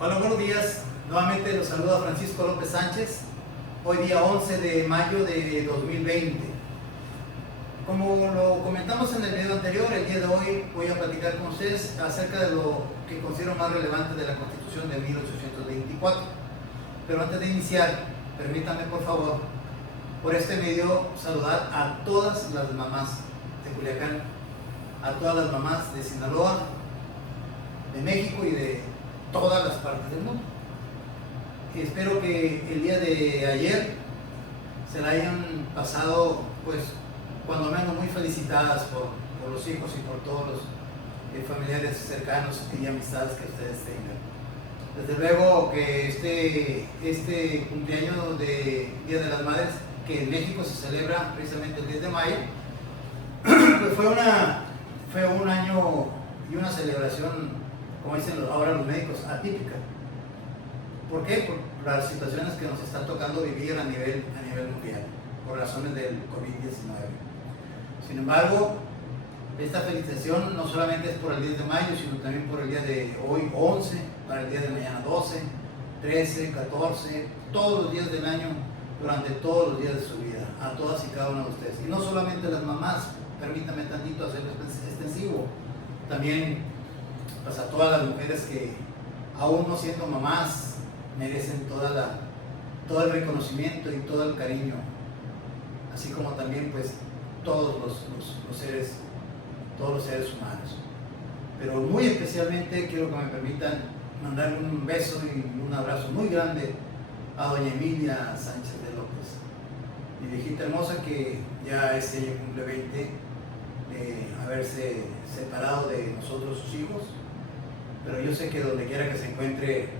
Hola, buenos días. Nuevamente los saluda Francisco López Sánchez. Hoy día 11 de mayo de 2020. Como lo comentamos en el video anterior, el día de hoy voy a platicar con ustedes acerca de lo que considero más relevante de la Constitución de 1824. Pero antes de iniciar, permítanme por favor, por este medio, saludar a todas las mamás de Culiacán, a todas las mamás de Sinaloa, de México y de todas las partes del mundo. Espero que el día de ayer se la hayan pasado, pues, cuando menos muy felicitadas por los hijos y por todos los familiares cercanos y amistades que ustedes tengan. Desde luego que este cumpleaños de Día de las Madres, que en México se celebra precisamente el 10 de mayo, pues fue un año y una celebración, como dicen ahora los médicos, atípica. ¿Por qué? Por las situaciones que nos está tocando vivir a nivel mundial, por razones del COVID-19. Sin embargo, esta felicitación no solamente es por el 10 de mayo, sino también por el día de hoy 11, para el día de mañana 12, 13, 14, todos los días del año, durante todos los días de su vida, a todas y cada una de ustedes. Y no solamente las mamás, permítame tantito hacerlo extensivo, también pues, a todas las mujeres que, aún no siendo mamás, merecen todo el reconocimiento y todo el cariño, así como también pues todos los seres humanos. Pero muy especialmente quiero que me permitan mandarle un beso y un abrazo muy grande a doña Emilia Sánchez de López, mi viejita hermosa, que ya ella cumple 20 de haberse separado de nosotros, sus hijos, pero yo sé que donde quiera que se encuentre,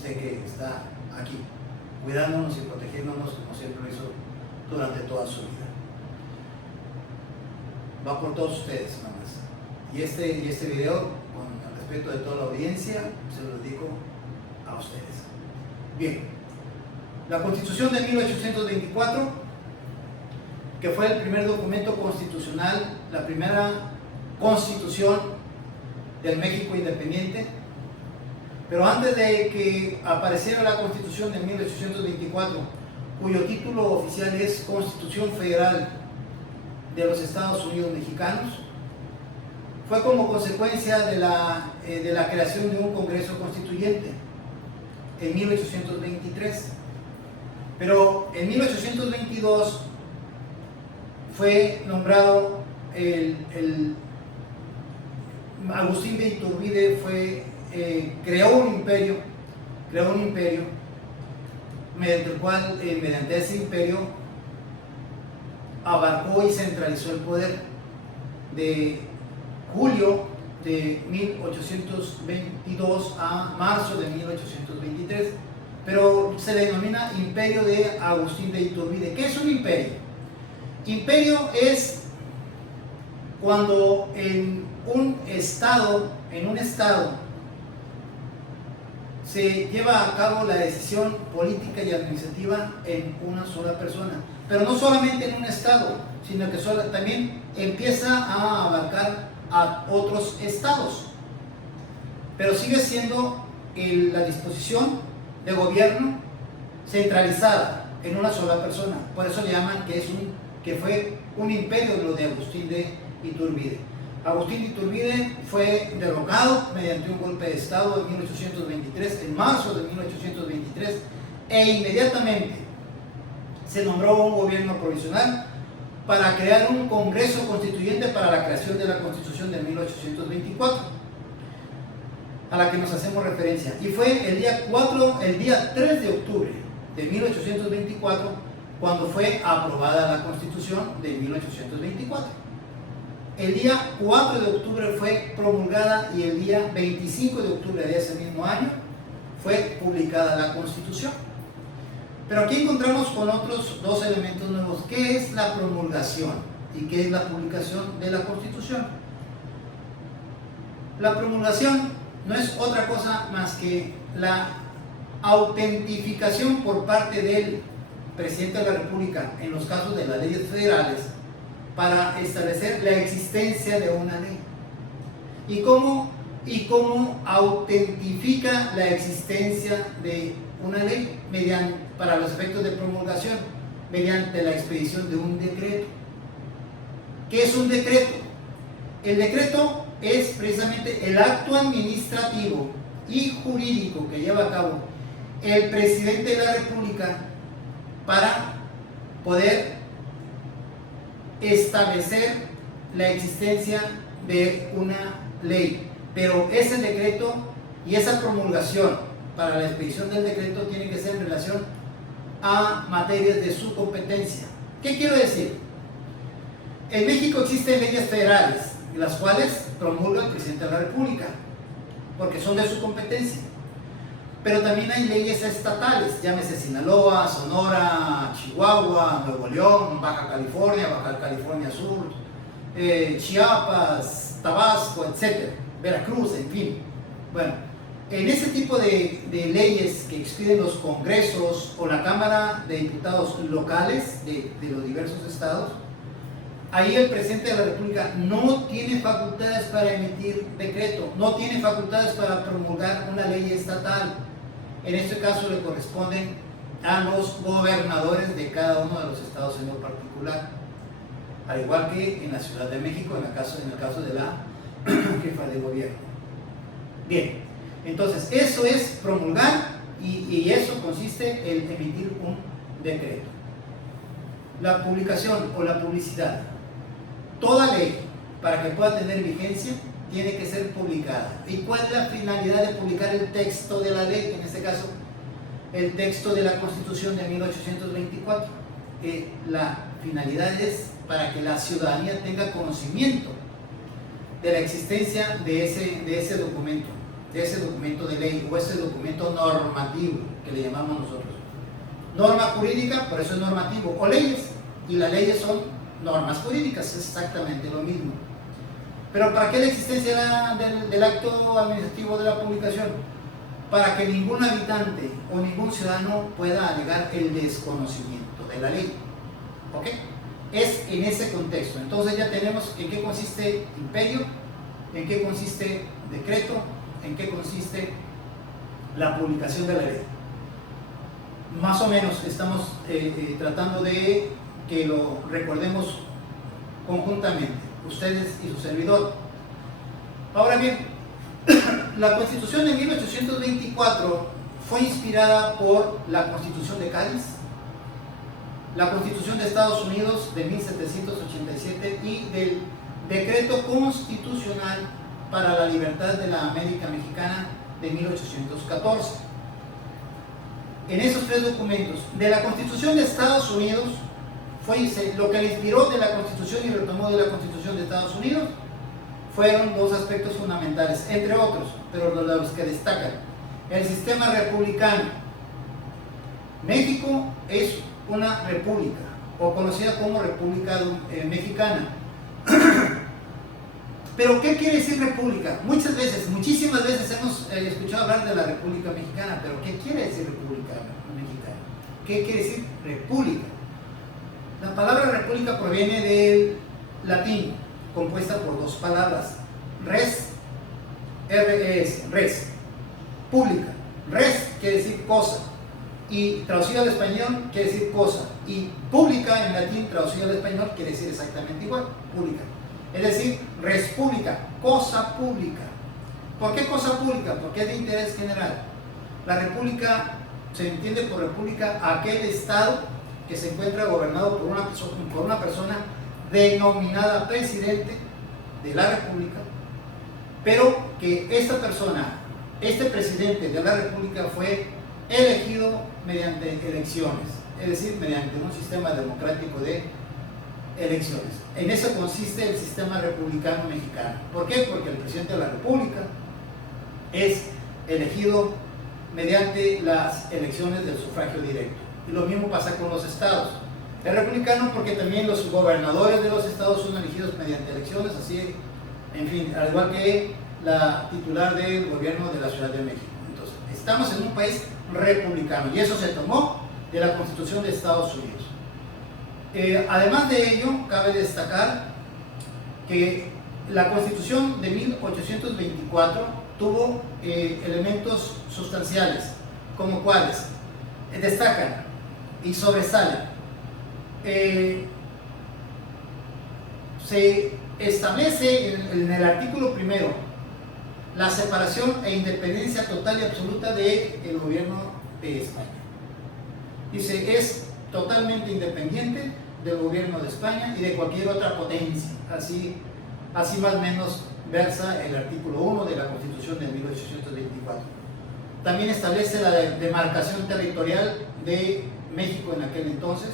sé que está aquí, cuidándonos y protegiéndonos como siempre lo hizo durante toda su vida. Va por todos ustedes, mamás. Y este video, con el respeto de toda la audiencia, se lo dedico a ustedes. Bien, la Constitución de 1824, que fue el primer documento constitucional, la primera constitución del México independiente. Pero antes de que apareciera la Constitución de 1824, cuyo título oficial es Constitución Federal de los Estados Unidos Mexicanos, fue como consecuencia de la creación de un Congreso Constituyente en 1823. Pero en 1822 fue nombrado Agustín de Iturbide, creó un imperio mediante el cual, mediante ese imperio, abarcó y centralizó el poder de julio de 1822 a marzo de 1823, pero se le denomina Imperio de Agustín de Iturbide. ¿Qué es un imperio? Imperio es cuando en un estado se lleva a cabo la decisión política y administrativa en una sola persona, pero no solamente en un estado, sino que también empieza a abarcar a otros estados, pero sigue siendo la disposición de gobierno centralizada en una sola persona. Por eso le llaman que fue un imperio lo de Agustín de Iturbide. Agustín de Iturbide fue derrocado mediante un golpe de estado en 1823, en marzo de 1823, e inmediatamente se nombró un gobierno provisional para crear un Congreso Constituyente para la creación de la Constitución de 1824, a la que nos hacemos referencia. Y fue el día 3 de octubre de 1824 cuando fue aprobada la Constitución de 1824. El día 4 de octubre fue promulgada y el día 25 de octubre de ese mismo año fue publicada la Constitución. Pero aquí encontramos con otros dos elementos nuevos. ¿Qué es la promulgación y qué es la publicación de la Constitución? La promulgación no es otra cosa más que la autentificación por parte del presidente de la República, en los casos de las leyes federales, para establecer la existencia de una ley. ¿Y cómo y cómo autentifica la existencia de una ley para los efectos de promulgación mediante la expedición de un decreto. ¿Qué es un decreto? El decreto es precisamente el acto administrativo y jurídico que lleva a cabo el presidente de la República para poder establecer la existencia de una ley. Pero ese decreto y esa promulgación para la expedición del decreto tiene que ser en relación a materias de su competencia. ¿Qué quiero decir? En México existen leyes federales, las cuales promulga el presidente de la República, porque son de su competencia. Pero también hay leyes estatales, llámese Sinaloa, Sonora, Chihuahua, Nuevo León, Baja California Sur, Chiapas, Tabasco, etc. Veracruz, en fin. Bueno, en ese tipo de leyes que expiden los congresos o la Cámara de Diputados locales de los diversos estados, ahí el presidente de la República no tiene facultades para emitir decreto, no tiene facultades para promulgar una ley estatal. En este caso le corresponden a los gobernadores de cada uno de los estados en lo particular, al igual que en la Ciudad de México, en el caso de la jefa de gobierno. Bien, entonces eso es promulgar y eso consiste en emitir un decreto. La publicación o la publicidad. Toda ley, para que pueda tener vigencia, tiene que ser publicada. ¿Y cuál es la finalidad de publicar el texto de la ley? En este caso, el texto de la Constitución de 1824. La finalidad es para que la ciudadanía tenga conocimiento de la existencia de ese documento de ley o ese documento normativo que le llamamos nosotros. Norma jurídica, por eso es normativo, o leyes, y las leyes son normas jurídicas, es exactamente lo mismo. Pero ¿para qué la existencia del acto administrativo de la publicación? Para que ningún habitante o ningún ciudadano pueda alegar el desconocimiento de la ley. ¿Ok? Es en ese contexto. Entonces ya tenemos en qué consiste imperio, en qué consiste decreto, en qué consiste la publicación de la ley. Más o menos estamos tratando de que lo recordemos conjuntamente, ustedes y su servidor. Ahora bien, la Constitución de 1824 fue inspirada por la Constitución de Cádiz, la Constitución de Estados Unidos de 1787 y del Decreto Constitucional para la Libertad de la América Mexicana de 1814. En esos tres documentos, de la Constitución de Estados Unidos, lo que le inspiró de la Constitución y retomó de la Constitución de Estados Unidos fueron dos aspectos fundamentales, entre otros, pero los que destacan. El sistema republicano. México es una república, o conocida como República Mexicana. Pero ¿qué quiere decir república? Muchísimas veces hemos escuchado hablar de la República Mexicana, pero ¿qué quiere decir República Mexicana? ¿Qué quiere decir república? La palabra república proviene del latín, compuesta por dos palabras, res, R-E-S, res, pública. Res quiere decir cosa, y traducido al español quiere decir cosa, y pública en latín traducido al español quiere decir exactamente igual, pública. Es decir, res pública, cosa pública. ¿Por qué cosa pública? Porque es de interés general. La república, se entiende por república aquel estado que se encuentra gobernado por una persona denominada presidente de la república, pero que esta persona, este presidente de la república fue elegido mediante elecciones, es decir, mediante un sistema democrático de elecciones. En eso consiste el sistema republicano mexicano. ¿Por qué? Porque el presidente de la república es elegido mediante las elecciones del sufragio directo. Y lo mismo pasa con los estados. Es republicano porque también los gobernadores de los estados son elegidos mediante elecciones, así, en fin, al igual que la titular del gobierno de la Ciudad de México. Entonces, estamos en un país republicano y eso se tomó de la Constitución de Estados Unidos. Además de ello, cabe destacar que La Constitución de 1824 tuvo elementos sustanciales, como cuáles destacan y sobresalen. Se establece en el artículo primero la separación e independencia total y absoluta del gobierno de España. Dice, es totalmente independiente del gobierno de España y de cualquier otra potencia. Así más o menos versa el artículo 1 de la Constitución de 1824. También establece la demarcación territorial de México en aquel entonces,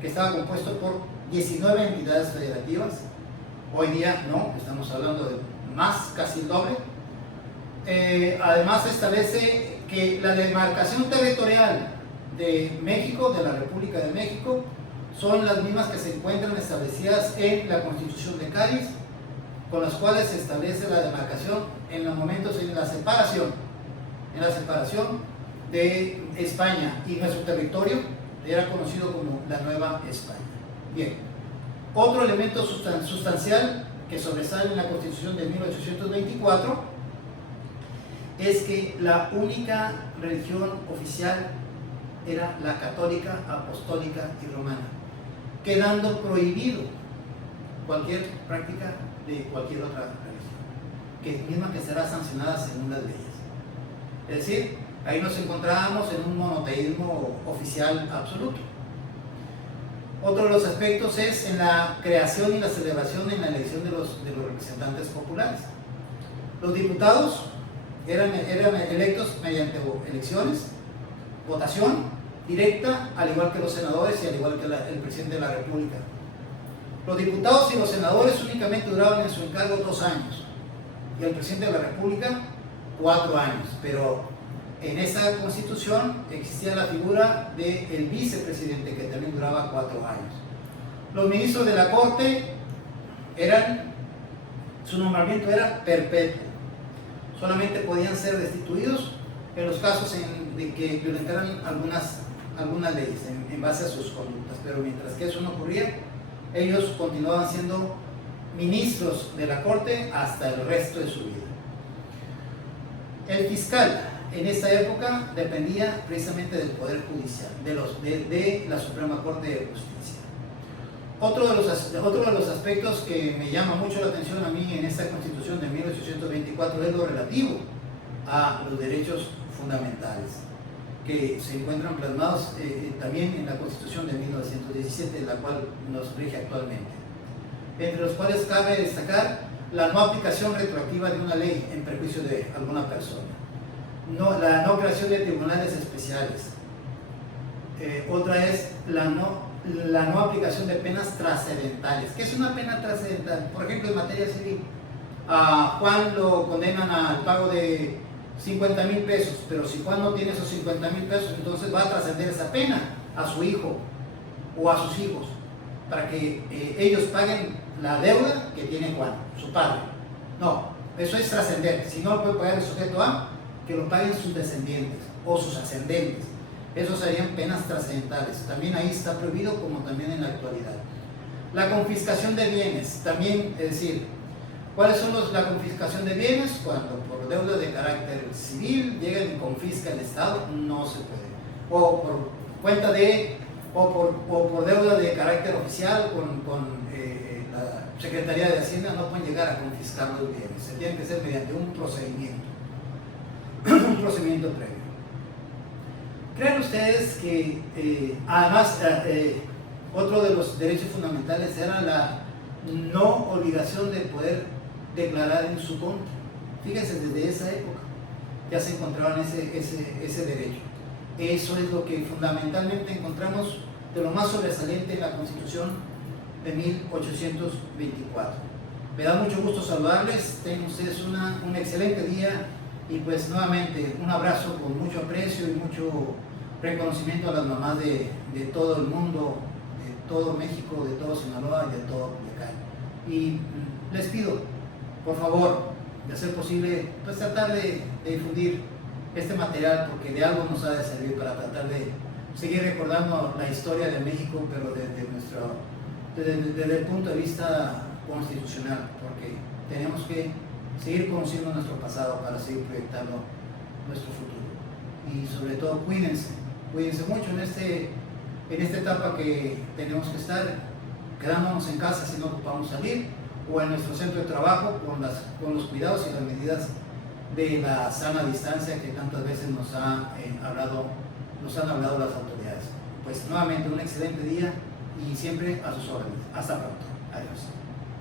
que estaba compuesto por 19 entidades federativas. Hoy día no, estamos hablando de más, casi el doble. Además establece que la demarcación territorial de México, de la República de México, son las mismas que se encuentran establecidas en la Constitución de Cádiz, con las cuales se establece la demarcación en los momentos en la separación de España, y nuestro territorio era conocido como la Nueva España. Bien, otro elemento sustancial que sobresale en la Constitución de 1824 es que la única religión oficial era la católica, apostólica y romana, quedando prohibido cualquier práctica de cualquier otra religión, misma que será sancionada según las leyes. Es decir, ahí nos encontrábamos en un monoteísmo oficial absoluto. Otro de los aspectos es en la creación y la celebración en la elección de los representantes populares. Los diputados eran electos mediante elecciones, votación directa, al igual que los senadores y al igual que el presidente de la República. Los diputados y los senadores únicamente duraban en su encargo 2 años y el presidente de la República 4 años, pero en esa Constitución existía la figura del vicepresidente, que también duraba 4 años. Los ministros de la Corte su nombramiento era perpetuo, solamente podían ser destituidos en los casos de que violentaran algunas leyes en base a sus conductas, pero mientras que eso no ocurría, ellos continuaban siendo ministros de la Corte hasta el resto de su vida. El fiscal en esta época dependía precisamente del Poder Judicial, de la Suprema Corte de Justicia. Otro de los aspectos que me llama mucho la atención a mí en esta Constitución de 1824 es lo relativo a los derechos fundamentales, que se encuentran plasmados también en la Constitución de 1917, la cual nos rige actualmente, entre los cuales cabe destacar la no aplicación retroactiva de una ley en perjuicio de alguna persona, la no creación de tribunales especiales, otra es la no aplicación de penas trascendentales. ¿Qué es una pena trascendental? Por ejemplo, en materia civil, a Juan lo condenan al pago de 50,000 pesos, pero si Juan no tiene esos 50,000 pesos, entonces va a trascender esa pena a su hijo o a sus hijos, para que ellos paguen la deuda que tiene Juan, su padre. No, eso es trascender. Si no lo puede pagar el sujeto A, que lo paguen sus descendientes o sus ascendentes. Esos serían penas trascendentales. También ahí está prohibido, como también en la actualidad. La confiscación de bienes, también, es decir, ¿cuáles son la confiscación de bienes? Cuando por deuda de carácter civil llegan y confisca el Estado, no se puede. O por cuenta o por deuda de carácter oficial con la Secretaría de Hacienda, no pueden llegar a confiscar los bienes. Se tiene que ser mediante un procedimiento previo. ¿Creen ustedes que además otro de los derechos fundamentales era la no obligación de poder declarar en su contra? Fíjense, desde esa época ya se encontraban ese derecho. Eso es lo que fundamentalmente encontramos de lo más sobresaliente en la Constitución de 1824. Me da mucho gusto saludarles, tengan ustedes un excelente día y pues nuevamente un abrazo con mucho aprecio y mucho reconocimiento a las mamás de todo el mundo, de todo México, de todo Sinaloa y de todo Culiacán. Y les pido, por favor, de ser posible, pues tratar de difundir este material, porque de algo nos ha de servir para tratar de seguir recordando la historia de México, pero desde el punto de vista constitucional, porque tenemos que seguir conociendo nuestro pasado para seguir proyectando nuestro futuro. Y sobre todo cuídense mucho en esta etapa que tenemos que estar quedándonos en casa si no ocupamos salir, o en nuestro centro de trabajo con los cuidados y las medidas de la sana distancia que tantas veces nos han hablado las autoridades. Pues nuevamente un excelente día y siempre a sus órdenes. Hasta pronto. Adiós.